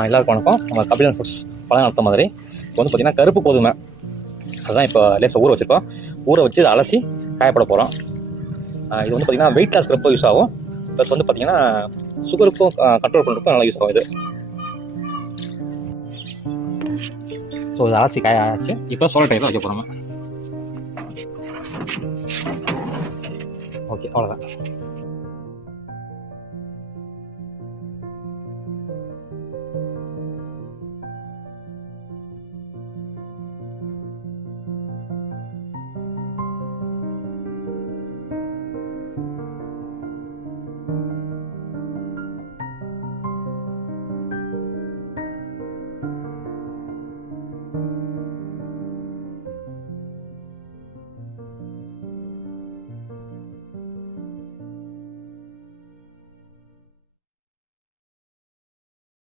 எல்லாருக்கும் வணக்கம். நம்ம கபிலன் ஃபுட்ஸ் பழம் நடத்த மாதிரி இப்போ வந்து பார்த்திங்கன்னா கருப்பு கோதுமை அதுதான் இப்போ லேசாக ஊற வச்சுருக்கோம். ஊற வச்சு இதை அலசி காயப்பட போகிறோம். இது வந்து பார்த்திங்கன்னா வெயிட் லாஸ்க்கு ரொம்ப யூஸ் ஆகும். ப்ளஸ் வந்து பார்த்திங்கன்னா சுகருக்கும் கண்ட்ரோல் பண்ணுறதுக்கும் நல்லா யூஸ் ஆகும் இது. ஸோ இதை அலசி காய ஆச்சு. இப்போ சோள டைப்பில் வைக்க போகிறோம். ஓகே, அவ்வளோதான்.